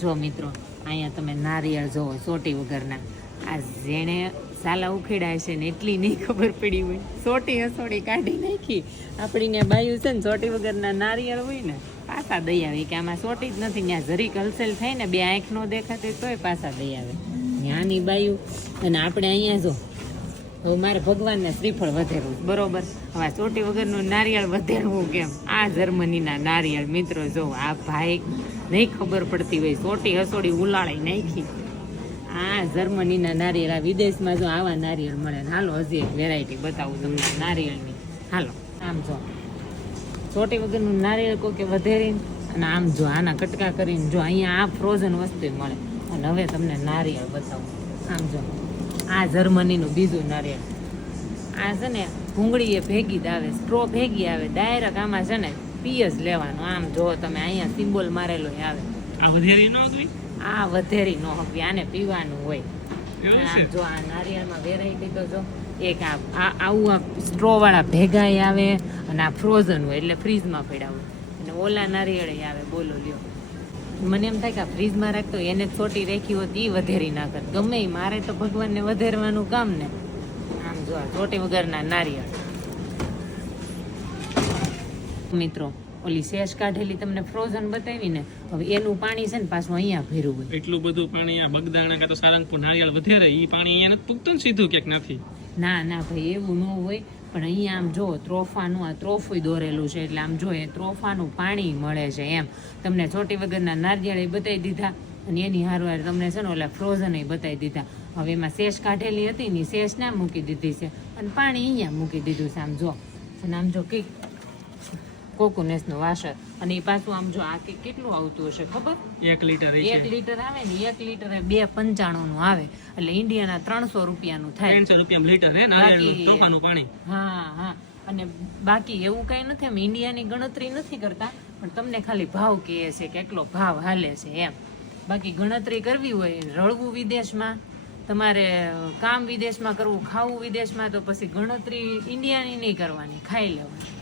જો મિત્રો, અહીંયા તમે નારિયેળ જોવો સોટી વગરના. આ જેણે સાલા ઉખેડાય છે ને એટલી નહીં ખબર પડી હોય, સોટી હસોડી કાઢી નાખી. આપણીને બાયું છે ને સોટી વગરના નારિયેળ હોય ને પાછા દઈ આવે કે આમાં સોટી જ નથી. ત્યાં જરીક હલસેલ થાય ને બે આંખ નો દેખાતી તોય પાછા દઈ આવે ત્યાંની બાયું. અને આપણે અહીંયા જો હવે મારે ભગવાનને શ્રીફળ વધેરવું બરોબર. હવે ચોટી વગરનું નારિયેળ વધેરવું કેમ? આ જર્મનીના નારિયેળ મિત્રો જો આ ભાઈ નહીં ખબર પડતી હોય ચોટી હસોડી ઉલાળી નાખી. આ જર્મનીના નારિયેળ, આ વિદેશમાં જો આવા નારિયેળ મળે ને. હાલો હજી એક વેરાયટી બતાવું તમને નારિયેળની. હાલો આમ જો ચોટી વગરનું નારિયેળ કોઈ કે વધેરીને અને આમ જો આના કટકા કરીને જો અહીંયા આ ફ્રોઝન વસ્તુ મળે. અને હવે તમને નારિયેળ બતાવું. આમ જો આ જર્મનીનું બીજું નારિયેળ. આ છે ને ભૂંગળી એ ભેગી જ આવે, સ્ટ્રો ભેગી આવે, ડાયરેક્ટ આમાં છે ને પી જ લેવાનું. આમ જો તમે અહીંયા સિમ્બોલ મારેલો આવે. આ વધેરી નો હગવી, આ વધેરી નો હગવી, આને પીવાનું હોય. આમ જો આ નારિયેળમાં વેરાયટી તો જો એક આવું આ સ્ટ્રો વાળા ભેગાય આવે અને આ ફ્રોઝન હોય એટલે ફ્રીજમાં પડ્યા હોય. અને ઓલા નારિયેળ આવે બોલો લ્યો. મને એમ થાય કે ફ્રીજમાં રાખતો એને છોટી રાખી હોત એ વધેરી ના કરત. ગમે મારે તો ભગવાનને વધેરવાનું કામ ને. આમ જો આ ચોટી વગરના નારિયેળ. મિત્રો ઓલી શેષ કાઢેલી તમને ફ્રોઝન બતાવી ને, હવે એનું પાણી છે ને પાછું અહીંયા ભર્યું હોય. એટલું બધું પાણી આ બગદાણા કે તો સારંગપુર નારિયેળ વધેરે ઈ પાણી અહીંયા નથી પૂગતું સીધું ક્યાંક નથી. ના ના ભાઈ એવું ન હોય. પણ અહીંયા આમ જો ત્રોફાનું આ ત્રોફું દોરેલું છે એટલે આમ જો એ ત્રોફાનું પાણી મળે છે એમ. તમને ચોટી વગરના નારિયેળ બતાવી દીધા અને એની હારવાર તમને છે ને ઓલા ફ્રોઝન બતાવી દીધા. હવે એમાં શેષ કાઢેલી હતી ને શેષ ના મૂકી દીધી છે અને પાણી અહીંયા મૂકી દીધું છે. આમ જો અને આમ જો કંઈક કોકોનેસનું વાસર. અને એ પાછું આમ જો આ કેટલું આવતું હશે ખબર? 1 લીટર 1 લીટર આવે ને 1 લીટર 2.95 નું આવે એટલે ઇન્ડિયાના 300 રૂપિયાનું થાય. 300 રૂપિયા લીટર હે નારિયેળનું તોફાનું પાણી. હા હા. અને બાકી એવું કઈ નથી, અમે ઇન્ડિયાની ગણતરી નથી કરતા પણ તમને ખાલી ભાવ કહે છે કેટલો ભાવ હાલે છે એમ. બાકી ગણતરી કરવી હોય, રળવું વિદેશમાં, તમારે કામ વિદેશમાં કરવું, ખાવું વિદેશમાં, તો પછી ગણતરી ઇન્ડિયાની નહીં કરવાની, ખાઈ લેવાની.